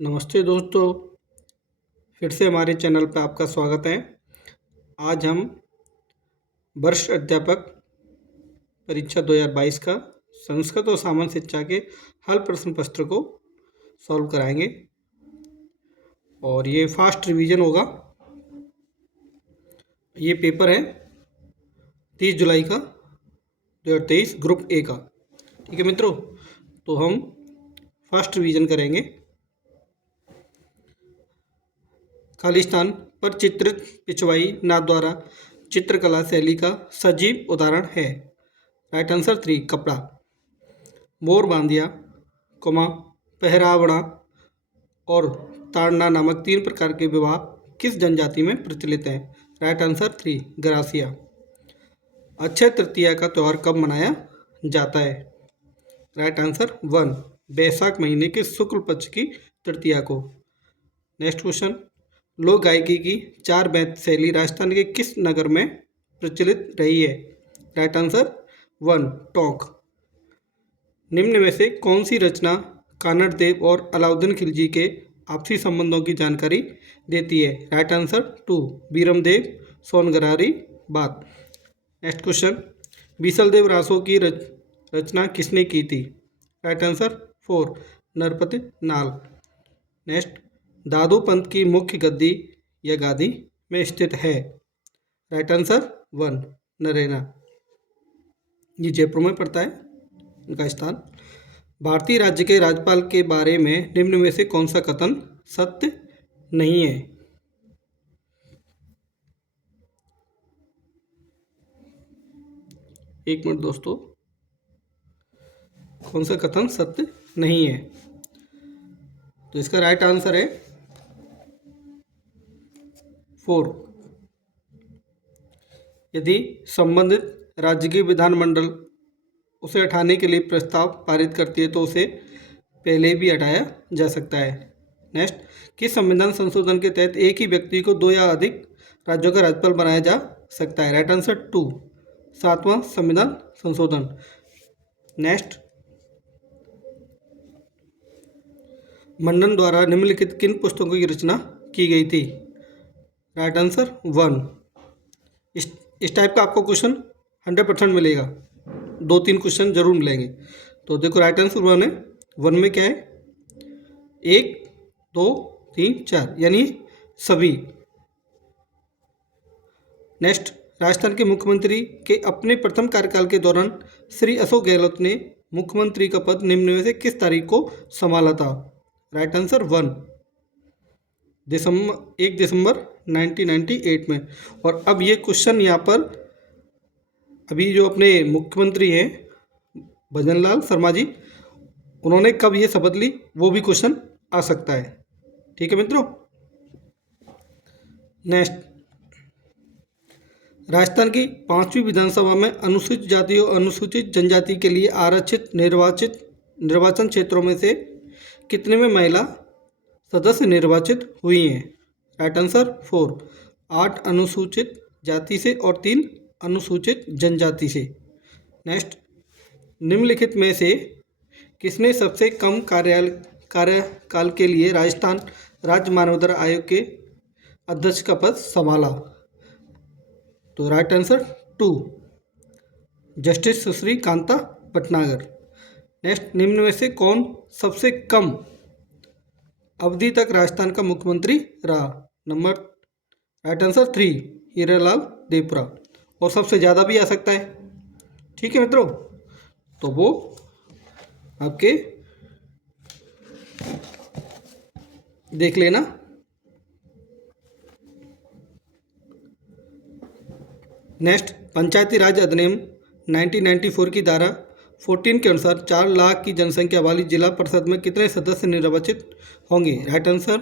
नमस्ते दोस्तों, फिर से हमारे चैनल पर आपका स्वागत है। आज हम वर्ष अध्यापक परीक्षा 2022 का संस्कृत और सामान्य शिक्षा के हल प्रश्न पत्र को सॉल्व कराएंगे और ये फास्ट रिवीजन होगा। ये पेपर है 30 जुलाई का 2023 ग्रुप ए का। ठीक है मित्रों, तो हम फास्ट रिवीजन करेंगे। खाली स्थान पर चित्रित पिछवाई नाथ द्वारा चित्रकला शैली का सजीव उदाहरण है। राइट आंसर 3 कपड़ा। मोर बांधिया, पहरावड़ा और ताड़ना नामक 3 प्रकार के विवाह किस जनजाति में प्रचलित हैं? Right answer 3 Garasia. अक्षय तृतीया का त्यौहार कब मनाया जाता है? राइट आंसर 1 बैसाख महीने के शुक्ल पक्ष की तृतीया को। नेक्स्ट क्वेश्चन, लोक गायकी की 4 बैत शैली राजस्थान के किस नगर में प्रचलित रही है? Right answer 1 Tonk. निम्न में से कौन सी रचना कानड़ देव और अलाउद्दीन खिलजी के आपसी संबंधों की जानकारी देती है? राइट आंसर 2 बीरमदेव सोनगरारी बात। नेक्स्ट क्वेश्चन, बीसलदेव रासो की रचना किसने की थी? राइट आंसर 4 नरपति नाल। नेक्स्ट, दादू पंत की मुख्य गद्दी या गादी में स्थित है? Right answer 1 Naraina. ये जयपुर में पड़ता है इनका स्थान। भारतीय राज्य के राज्यपाल के बारे में निम्न में से कौन सा कथन सत्य नहीं है? एक मिनट दोस्तों, कौन सा कथन सत्य नहीं है? तो इसका राइट आंसर है 4। यदि संबंधित राज्य की विधानमंडल उसे हटाने के लिए प्रस्ताव पारित करती है तो उसे पहले भी हटाया जा सकता है। नेक्स्ट, किस संविधान संशोधन के तहत एक ही व्यक्ति को 2 या अधिक राज्यों का राज्यपाल बनाया जा सकता है? राइट आंसर 2 7वां संविधान संशोधन। नेक्स्ट, मंडन द्वारा निम्नलिखित किन पुस्तकों की रचना की गई थी? Right answer 1। इस टाइप का आपको क्वेश्चन 100% मिलेगा, 2-3 क्वेश्चन जरूर मिलेंगे। तो देखो राइट आंसर 1 है। 1 में क्या है? 1 2 3 4 यानी सभी। नेक्स्ट, राजस्थान के मुख्यमंत्री के अपने प्रथम कार्यकाल के दौरान श्री अशोक गहलोत ने मुख्यमंत्री का पद निम्न में से किस तारीख को संभाला था? राइट आंसर 1 दिसंबर 1998 में। और अब ये क्वेश्चन यहाँ पर अभी जो अपने मुख्यमंत्री हैं भजनलाल शर्मा जी, उन्होंने कब ये शपथ ली वो भी क्वेश्चन आ सकता है। ठीक है मित्रों। नेक्स्ट, राजस्थान की 5वीं विधानसभा में अनुसूचित जाति और अनुसूचित जनजाति के लिए आरक्षित निर्वाचन क्षेत्रों में से कितने में महिला सदस्य निर्वाचित हुई हैं? राइट आंसर 4 8 अनुसूचित जाति से और 3 अनुसूचित जनजाति से। नेक्स्ट, निम्नलिखित में से किसने सबसे कम कार्यकाल के लिए राजस्थान राज्य मानवाधिकार आयोग के अध्यक्ष का पद संभाला? तो राइट आंसर 2 जस्टिस सुश्री कांता भटनागर। नेक्स्ट, निम्न में से कौन सबसे कम अवधि तक राजस्थान का मुख्यमंत्री रहा? Right answer 3 Hiralal Devpura. और सबसे ज़्यादा भी आ सकता है। ठीक है मित्रों, तो वो आपके देख लेना। नेक्स्ट, पंचायती राज अधिनियम 1994 की धारा 14 के अनुसार 4 लाख की जनसंख्या वाली जिला परिषद में कितने सदस्य निर्वाचित होंगे? Right answer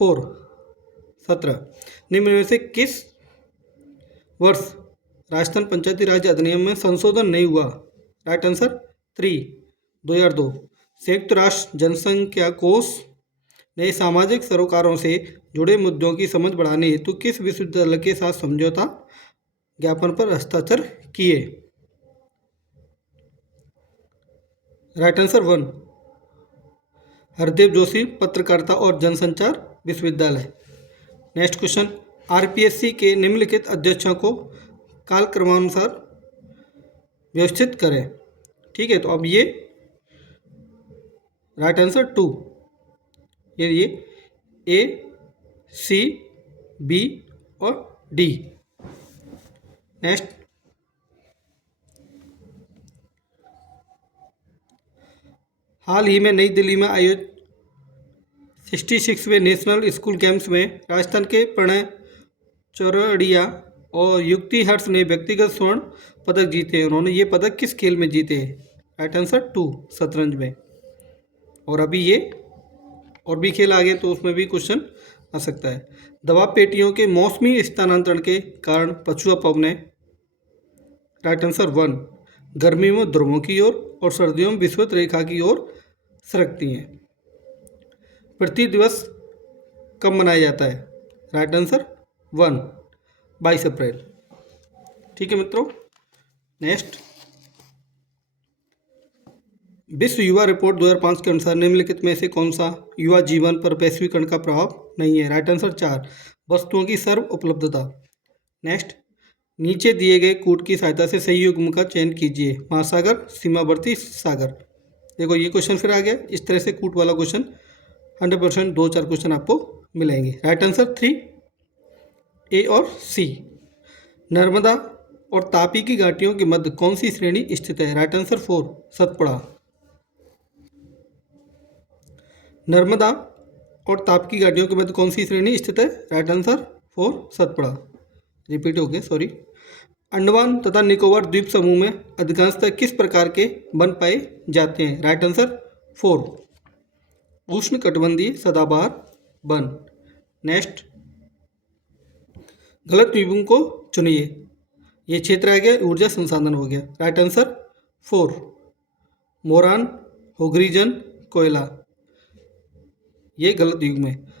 4 17। निम्न में से किस वर्ष राजस्थान पंचायती राज अधिनियम में संशोधन नहीं हुआ? Right answer 3 2002। संयुक्त राष्ट्र जनसंख्या कोष ने सामाजिक सरोकारों से जुड़े मुद्दों की समझ बढ़ाने हेतु किस विश्वविद्यालय के साथ समझौता ज्ञापन पर हस्ताक्षर किए? राइट आंसर 1 हरदेव जोशी पत्रकारिता और जनसंचार विश्वविद्यालय। नेक्स्ट क्वेश्चन, आरपीएससी के निम्नलिखित अध्यक्षों को कालक्रमानुसार व्यवस्थित करें। ठीक है, तो अब ये राइट आंसर 2, ये ए, सी, बी और डी। नेक्स्ट, हाल ही में नई दिल्ली में आयोजित 66वें नेशनल स्कूल गेम्स में राजस्थान के प्रणय चौरड़िया और युक्ति हर्ष ने व्यक्तिगत स्वर्ण पदक जीते हैं। उन्होंने ये पदक किस खेल में जीते हैं? राइट आंसर 2, शतरंज में। और अभी ये और भी खेल आ गए तो उसमें भी क्वेश्चन आ सकता है। दवा पेटियों के मौसमी स्थानांतरण के कारण पछुआ पवनें, राइट आंसर 1, गर्मियों में ध्रुवों की ओर और सर्दियों में विषुवत रेखा की ओर सरकती हैं। पृथ्वी दिवस कब मनाया जाता है? राइट आंसर 1, 22 अप्रैल। ठीक है मित्रों, नेक्स्ट, विश्व युवा रिपोर्ट 2005 के अनुसार निम्नलिखित में से कौन सा युवा जीवन पर वैश्वीकरण का प्रभाव नहीं है? राइट आंसर 4, वस्तुओं की सर्व उपलब्धता। नेक्स्ट, नीचे दिए गए कूट की सहायता से सही युग्म का चयन कीजिए। महासागर, सीमावर्ती सागर। देखो ये क्वेश्चन फिर आ गया। इस तरह से कूट वाला क्वेश्चन 100% 2-4 क्वेश्चन आपको मिलेंगे। राइट आंसर 3, ए और सी। नर्मदा और तापी की घाटियों के मध्य कौन सी श्रेणी स्थित है? Right answer 4, Satpura. नर्मदा और ताप की घाटियों के मध्य कौन सी श्रेणी स्थित है? Right answer 4, Satpura. रिपीट हो गया, सॉरी। अंडमान तथा निकोबार द्वीप समूह में अधिकांशतः किस प्रकार के वन पाए जाते हैं? राइट आंसर 4, उष्णकटिबंधीय सदाबहार वन। नेक्स्ट, गलत युग्म को चुनिए। ये क्षेत्र आ गया ऊर्जा संसाधन हो गया। राइट आंसर 4, मोरान, होगरीजन, कोयला। ये गलत युग्म है।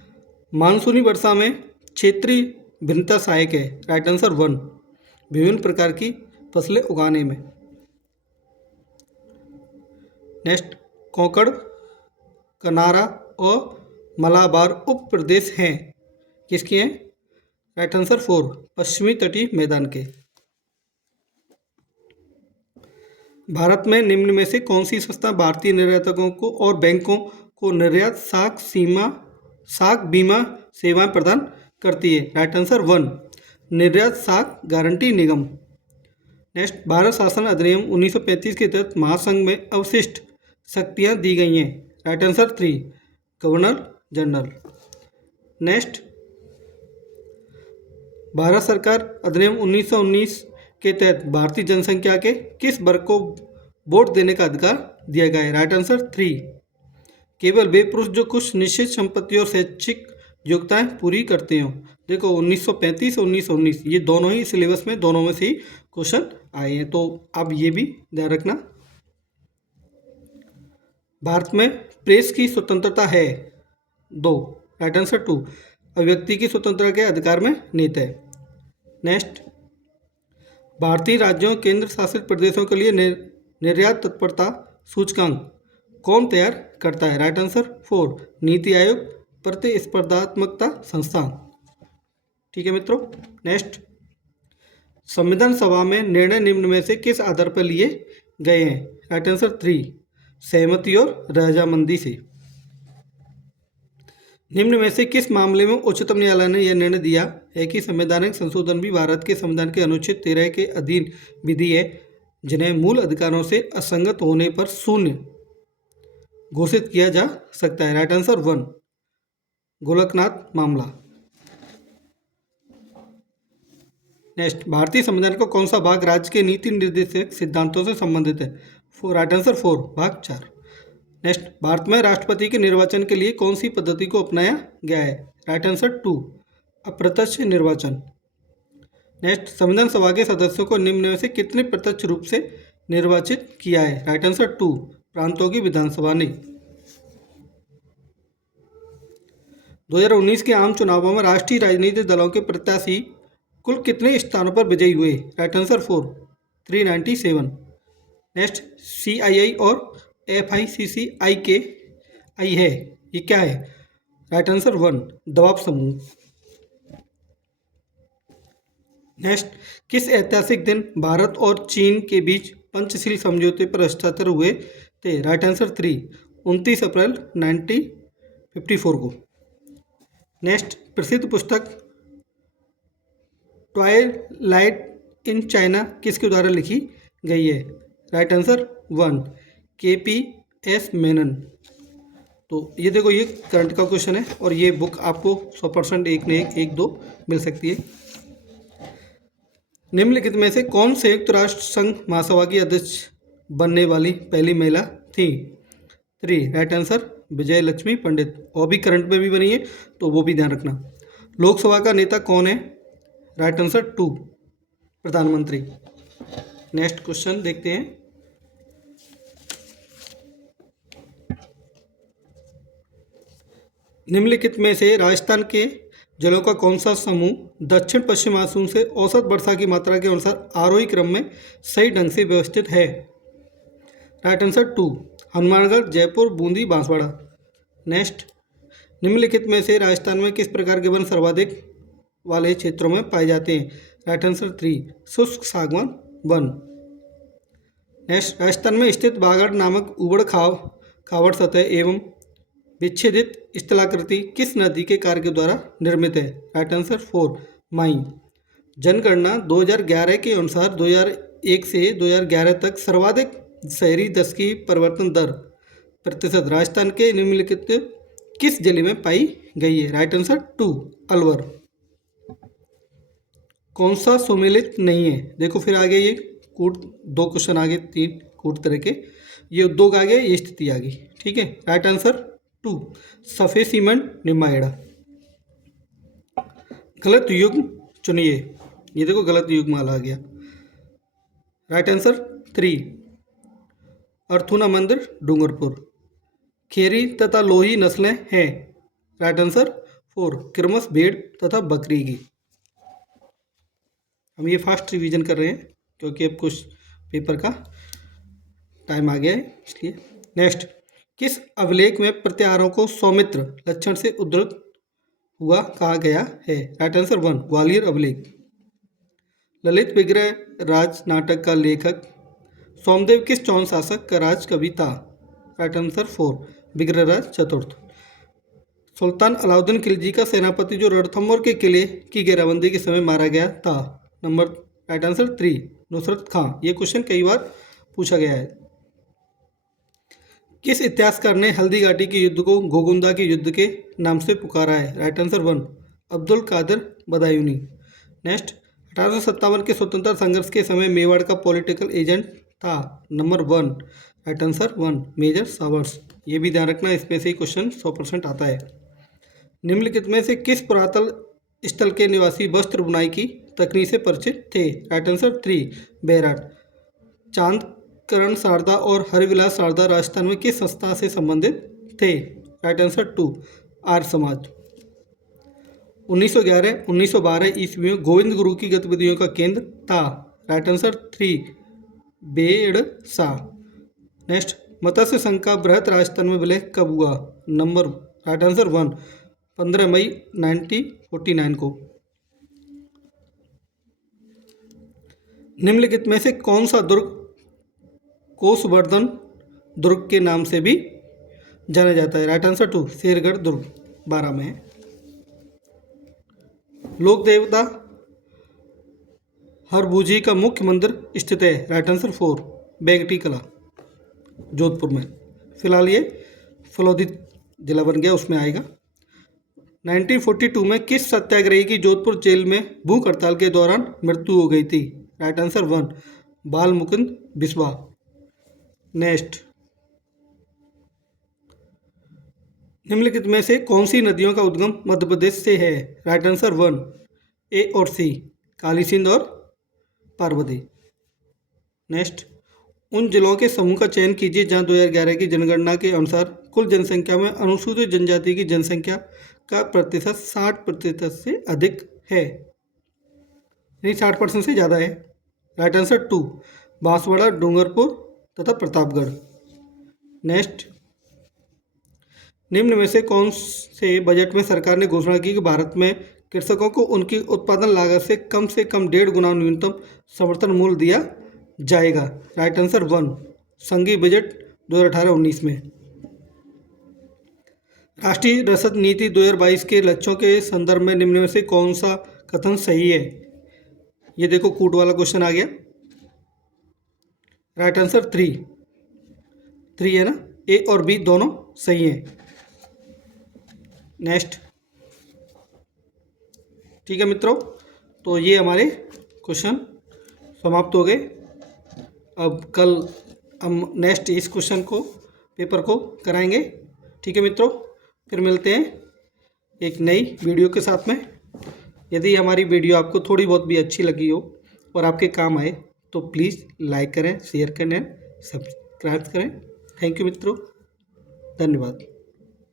मानसूनी वर्षा में क्षेत्रीय भिन्नता सहायक है। राइट आंसर 1, विभिन्न प्रकार की फसलें उगाने में। नेक्स्ट, कोंकण, कनारा और मलाबार उप प्रदेश हैं, किसके हैं? राइट आंसर 4, पश्चिमी तटीय मैदान के। भारत में निम्न में से कौन सी संस्था भारतीय निर्यातकों को और बैंकों को निर्यात साख बीमा सेवाएं प्रदान करती है? राइट आंसर 1, निर्यात साख गारंटी निगम। नेक्स्ट, भारत शासन अधिनियम 1935 के तहत महासंघ में अवशिष्ट शक्तियां दी गई हैं। Right answer 3, governor general. Next, Bharat सरकार अधिनियम 1919 के तहत भारतीय जनसंख्या के किस वर्ग को वोट देने का अधिकार दिया गया है? राइट आंसर 3, केवल वे पुरुष जो कुछ निश्चित संपत्ति और शैक्षिक योग्यताएं पूरी करते हो। देखो 1935 और 1919 ये दोनों ही सिलेबस में, दोनों में से ही क्वेश्चन आए हैं, तो आप ये भी ध्यान रखना। भारत में प्रेस की स्वतंत्रता है 2, राइट आंसर 2, अभिव्यक्ति की स्वतंत्रता के अधिकार में निहित है। नेक्स्ट, भारतीय राज्यों केंद्र शासित प्रदेशों के लिए निर्यात तत्परता सूचकांक कौन तैयार करता है? राइट आंसर 4, नीति आयोग, प्रतिस्पर्धात्मकता संस्थान। ठीक है मित्रों, नेक्स्ट, संविधान सभा में निर्णय निम्न में से किस आधार पर लिए गए हैं? राइट आंसर 3, सहमति और रजामंदी से। निम्न में से किस मामले में उच्चतम न्यायालय ने यह निर्णय दिया है कि संवैधानिक संशोधन भी भारत के संविधान के अनुच्छेद 13 के अधीन विधि है, जिन्हें मूल अधिकारों से असंगत होने पर शून्य घोषित किया जा सकता है? राइट आंसर 1, गोलकनाथ मामला। नेक्स्ट, भारतीय संविधान का कौन सा भाग राज्य के नीति निर्देशक सिद्धांतों से संबंधित है? राइट आंसर 4, भाग 4। नेक्स्ट, भारत में राष्ट्रपति के निर्वाचन के लिए कौन सी पद्धति को अपनाया गया है? राइट आंसर 2, अप्रत्यक्ष निर्वाचन। नेक्स्ट, संविधान सभा के सदस्यों को निम्न में से कितने प्रत्यक्ष रूप से निर्वाचित किया है? राइट आंसर 2, प्रांतों की विधानसभा ने। 2019 के आम चुनावों में राष्ट्रीय राजनीतिक दलों के प्रत्याशी कुल कितने स्थानों पर विजयी हुए? Right answer 4, 397। नेक्स्ट, CII और FICCI के आई है, ये क्या है? राइट आंसर 1, दबाव समूह। नेक्स्ट, किस ऐतिहासिक दिन भारत और चीन के बीच पंचशील समझौते पर हस्ताक्षर हुए थे? राइट आंसर 3, 29 अप्रैल 1954 को। नेक्स्ट, प्रसिद्ध पुस्तक ट्वाइलाइट इन चाइना किसके द्वारा लिखी गई है? Right answer 1, KPS Menon. तो ये देखो, ये करंट का क्वेश्चन है और ये बुक आपको 100% एक दो मिल सकती है। निम्नलिखित में से कौन संयुक्त राष्ट्र संघ महासभा की अध्यक्ष बनने वाली पहली महिला थी? 3, राइट आंसर विजय लक्ष्मी पंडित। और भी करंट में भी बनी है, तो वो भी ध्यान रखना। लोकसभा का नेता कौन है? राइट आंसर 2, प्रधानमंत्री। नेक्स्ट क्वेश्चन देखते हैं। निम्नलिखित में से राजस्थान के जलों का कौन सा समूह दक्षिण पश्चिम मानसून से औसत वर्षा की मात्रा के अनुसार आरोही क्रम में सही ढंग से व्यवस्थित है? Right answer 2, Hanumangarh, Jaipur, Bundi, Banswara. Next, निम्नलिखित में से राजस्थान में किस प्रकार के वन सर्वाधिक वाले क्षेत्रों में पाए जाते हैं? राइट आंसर 3, शुष्क सागवान वन। नेक्स्ट, राजस्थान में स्थित बागड़ नामक उबड़ खाबड़ सतह एवं विच्छेदित स्थलाकृति किस नदी के कार्य के द्वारा निर्मित है? राइट आंसर 4, माई। जनगणना 2011 के अनुसार 2001 से 2011 तक सर्वाधिक शहरी दशकीय परिवर्तन दर प्रतिशत राजस्थान के निम्नलिखित किस जिले में पाई गई है? Right answer 2, Alwar. कौन सा सुमेलित नहीं है? देखो फिर आगे ये कूट, 2 क्वेश्चन आगे, 3 कूट तरह के, ये उद्योग आ गए, ये स्थिति आ गई। ठीक है, राइट आंसर 2, सफेद सीमेंट निम्बाहेड़ा। गलत युग्म चुनिए। ये देखो गलत युग्म माला आ गया। राइट आंसर 3, अर्थुना मंदिर, डूंगरपुर। खेरी तथा लोही नस्लें हैं? राइट आंसर 4, किरमस, भेड़ तथा बकरी की। हम ये फास्ट रिवीजन कर रहे हैं क्योंकि अब कुछ पेपर का टाइम आ गया है, इसलिए। नेक्स्ट, किस अभिलेख में प्रत्याहारों को सौमित्र लक्षण से उद्धृत हुआ कहा गया है? राइट आंसर 1, ग्वालियर अभिलेख। ललित विग्रह राज नाटक का लेखक सोमदेव किस चौन शासक का राज कवि था? राइट आंसर 4, विग्रहराज चतुर्थ। सुल्तान अलाउद्दीन खिलजी का सेनापति जो रणथंभौर के किले की घेराबंदी के समय मारा गया था? राइट आंसर 3, नुसरत खां। ये क्वेश्चन कई बार पूछा गया है। किस इतिहासकार ने हल्दी घाटी के युद्ध को गोगुंदा के युद्ध के नाम से पुकारा है? Right answer 1, Abdul Qadir Badayuni. Next, 1857 के स्वतंत्रता संघर्ष के समय मेवाड़ का पॉलिटिकल एजेंट था? Number 1, right answer 1, major Showers. ये भी ध्यान रखना, इसमें से ही क्वेश्चन 100% आता है। निम्नलिखित में से किस पुरातन स्थल के निवासी वस्त्र बुनाई की तकनीक से परिचित थे? Right answer 3, Bairat. चांदकरण शारदा और हरिविलास शारदा राजस्थान में किस संस्था से संबंधित थे? Right answer 2, Arya Samaj. 1911-1912 ईस्वी में गोविंद गुरु की गतिविधियों का केंद्र था? Right answer 3, Bedsa. नेक्स्ट, मत्स्य संघ का बृहत राजस्थान में विलय कब हुआ? राइट आंसर 1, 15 मई 1949 को। निम्नलिखित में से कौन सा दुर्ग कोसवर्धन दुर्ग के नाम से भी जाना जाता है? राइट आंसर 2, शेरगढ़ दुर्ग, 12 में है। लोक देवता हरभूजी का मुख्य मंदिर स्थित है? राइट आंसर 4, बेगटी कला, जोधपुर में। फिलहाल ये फलौदी जिला बन गया, उसमें आएगा। 1942 में किस सत्याग्रही की जोधपुर जेल में भूख हड़ताल के दौरान मृत्यु हो गई थी? राइट आंसर 1, बाल मुकुंद बिस्वा। नेक्स्ट, निम्नलिखित में से कौन सी नदियों का उद्गम मध्य प्रदेश से है? राइट आंसर 1, ए और सी, काली सिंध और पार्वती। नेक्स्ट, उन जिलों के समूह का चयन कीजिए जहां 2011 की जनगणना के अनुसार कुल जनसंख्या में अनुसूचित जनजाति की जनसंख्या का प्रतिशत 60% से अधिक है, नहीं 60% से ज़्यादा है। राइट आंसर 2, बांसवाड़ा, डूंगरपुर तथा प्रतापगढ़। नेक्स्ट, निम्न में से कौन से बजट में सरकार ने घोषणा की कि भारत में कृषकों को उनकी उत्पादन लागत से कम 1.5 गुना न्यूनतम समर्थन मूल्य दिया जाएगा? राइट आंसर 1, संघीय बजट 2018-19 में। राष्ट्रीय रसद नीति 2022 के लक्ष्यों के संदर्भ में निम्न में से कौन सा कथन सही है? ये देखो कूट वाला क्वेश्चन आ गया। राइट आंसर 3 है ना, ए और बी दोनों सही हैं। नेक्स्ट, ठीक है मित्रों, तो ये हमारे क्वेश्चन समाप्त हो गए। अब कल हम नेक्स्ट इस क्वेश्चन को पेपर को कराएंगे। ठीक है मित्रों, फिर मिलते हैं एक नई वीडियो के साथ में। यदि हमारी वीडियो आपको थोड़ी बहुत भी अच्छी लगी हो और आपके काम आए तो प्लीज़ लाइक करें, शेयर करें, सब्सक्राइब करें। थैंक यू मित्रों, धन्यवाद।